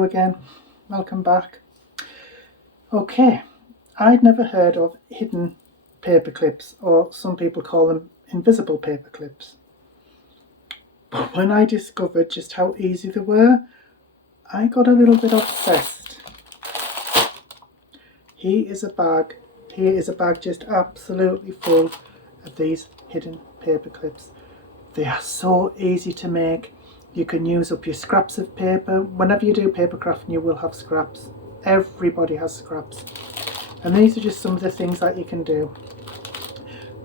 Hello again, welcome back. Okay, I'd never heard of hidden paper clips, or some people call them invisible paper clips. But when I discovered just how easy they were, I got a little bit obsessed. Here is a bag just absolutely full of these hidden paper clips. They are so easy to make. You can use up your scraps of paper. Whenever you do paper crafting, you will have scraps. Everybody has scraps. And these are just some of the things that you can do.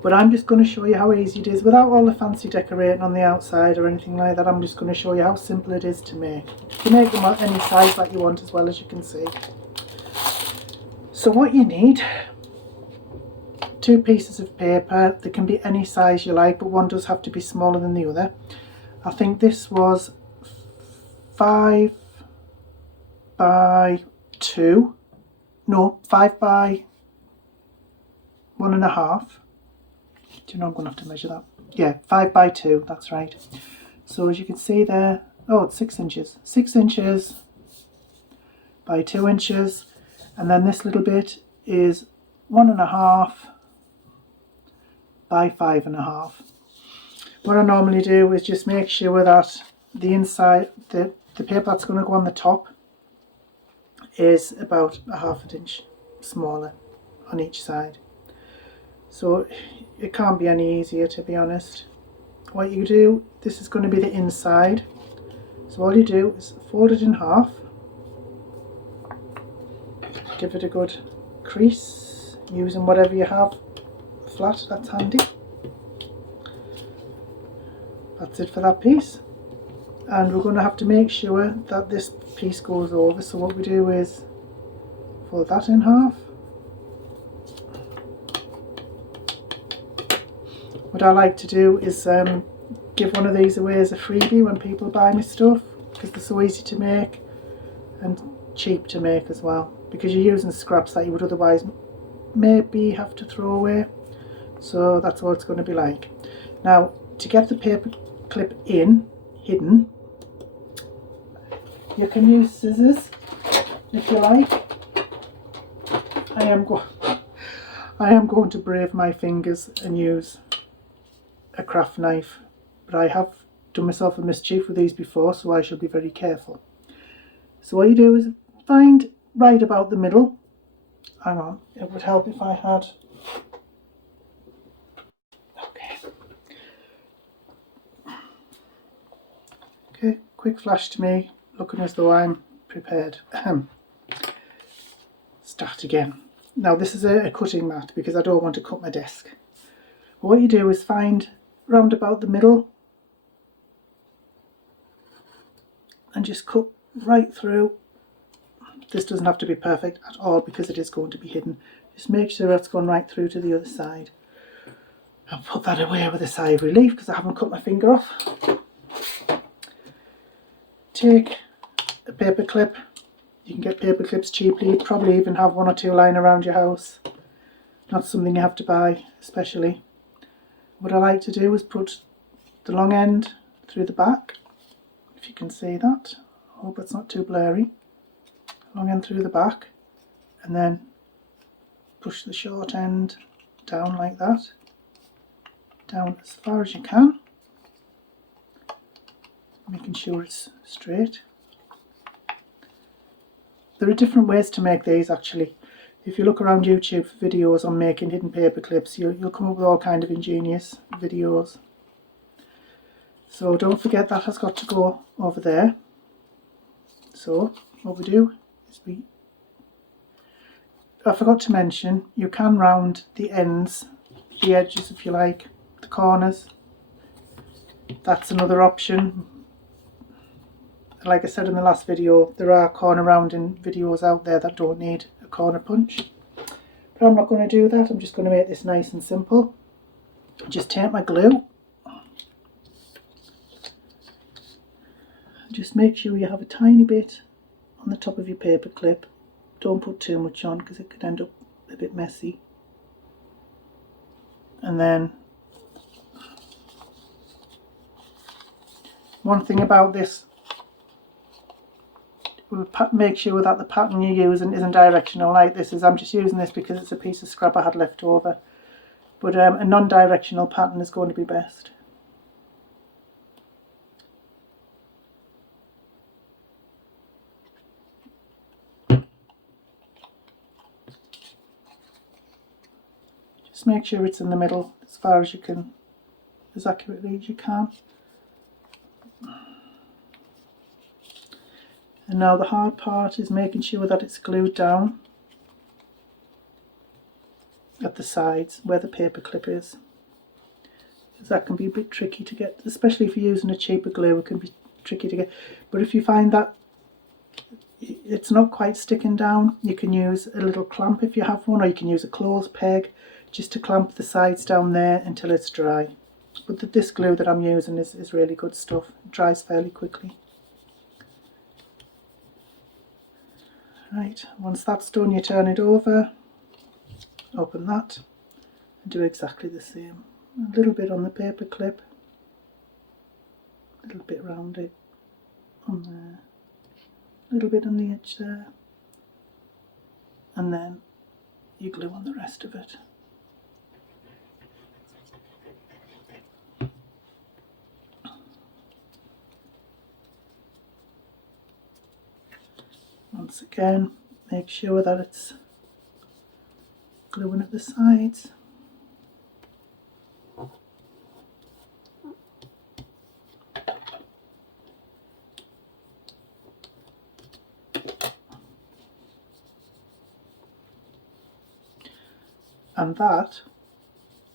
But I'm just going to show you how easy it is without all the fancy decorating on the outside or anything like that. I'm just going to show you how simple it is to make. You can make them any size that you want, as well, as you can see. So what you need: 2 pieces of paper. They can be any size you like, but one does have to be smaller than the other. I think this was 5 by 2. No, 5 by 1.5. Do you know I'm going to have to measure that? Yeah, 5 by 2, that's right. So as you can see there, oh, it's 6 inches. 6 inches by 2 inches. And then this little bit is 1.5 by 5.5. What I normally do is just make sure that the inside, the paper that's going to go on the top is about 1/2 inch smaller on each side. So it can't be any easier, to be honest. What you do, this is going to be the inside. So all you do is fold it in half. Give it a good crease, using whatever you have flat, that's handy. That's it for that piece. And we're going to have to make sure that this piece goes over. So what we do is fold that in half. What I like to do is give one of these away as a freebie when people buy me stuff, because they're so easy to make and cheap to make as well, because you're using scraps that you would otherwise maybe have to throw away. So that's what it's going to be like. Now, to get the paper clip in, hidden, you can use scissors if you like. I am going to brave my fingers and use a craft knife, but I have done myself a mischief with these before, so I shall be very careful. So what you do is find right about the middle. Hang on, it would help if I had... Okay, quick flash to me, looking as though I'm prepared. Start again. Now this is a cutting mat, because I don't want to cut my desk. But what you do is find round about the middle and just cut right through. This doesn't have to be perfect at all, because it is going to be hidden. Just make sure that's gone right through to the other side. I'll put that away with a sigh of relief, because I haven't cut my finger off. Take a paper clip. You can get paper clips cheaply. You probably even have 1 or 2 lying around your house. Not something you have to buy especially. What I like to do is put the long end through the back, if you can see that. I hope it's not too blurry. Long end through the back, and then push the short end down like that. Down as far as you can, making sure it's straight. There are different ways to make these actually. If you look around YouTube for videos on making hidden paper clips, you'll come up with all kind of ingenious videos. So don't forget that has got to go over there. So what we do is I forgot to mention, you can round the ends, the edges if you like, the corners. That's another option. Like I said in the last video, there are corner rounding videos out there that don't need a corner punch. But I'm not going to do that. I'm just going to make this nice and simple. Just take my glue. Just make sure you have a tiny bit on the top of your paper clip. Don't put too much on, because it could end up a bit messy. And then one thing about this make sure that the pattern you're using isn't directional like this is. I'm just using this because it's a piece of scrap I had left over. But a non-directional pattern is going to be best. Just make sure it's in the middle as far as you can, as accurately as you can. And now the hard part is making sure that it's glued down at the sides where the paper clip is. Because that can be a bit tricky to get, especially if you're using a cheaper glue, it can be tricky to get. But if you find that it's not quite sticking down, you can use a little clamp if you have one, or you can use a clothes peg just to clamp the sides down there until it's dry. But this glue that I'm using is really good stuff. It dries fairly quickly. Right, once that's done, you turn it over, open that, and do exactly the same. A little bit on the paper clip, a little bit around it, on there, a little bit on the edge there, and then you glue on the rest of it. Once again, make sure that it's gluing at the sides. And that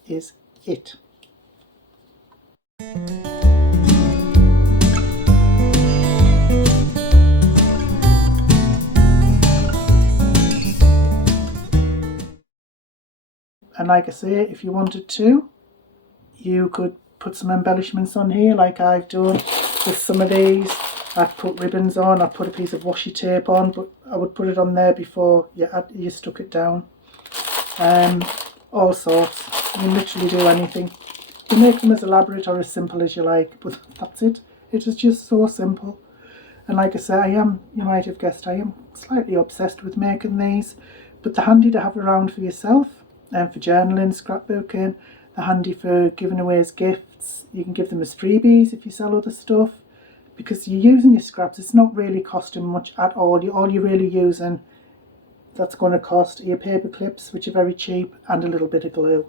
is it. And like I say, if you wanted to, you could put some embellishments on here like I've done with some of these. I've put ribbons on, I've put a piece of washi tape on, but I would put it on there before you stuck it down. All sorts. You can literally do anything. You make them as elaborate or as simple as you like, but that's it. It is just so simple. And like I say, you might have guessed, I am slightly obsessed with making these, but they're handy to have around for yourself. And for journaling, scrapbooking, they're handy for giving away as gifts. You can give them as freebies if you sell other stuff, because you're using your scraps. It's not really costing much at all. All you're really using that's going to cost are your paper clips, which are very cheap, and a little bit of glue.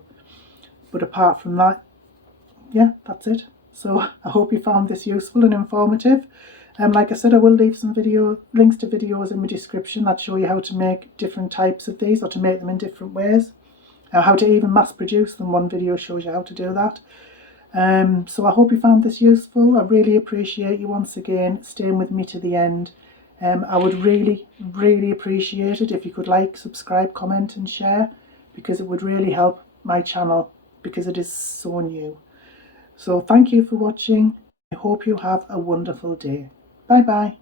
But apart from that, yeah, that's it. So I hope you found this useful and informative. Like I said, I will leave some links to videos in my description that show you how to make different types of these, or to make them in different ways. How to even mass produce them. One video shows you how to do that. So I hope you found this useful. I really appreciate you once again staying with me to the end. I would really, really appreciate it if you could like, subscribe, comment and share, because it would really help my channel, because it is so new. So thank you for watching. I hope you have a wonderful day. Bye bye.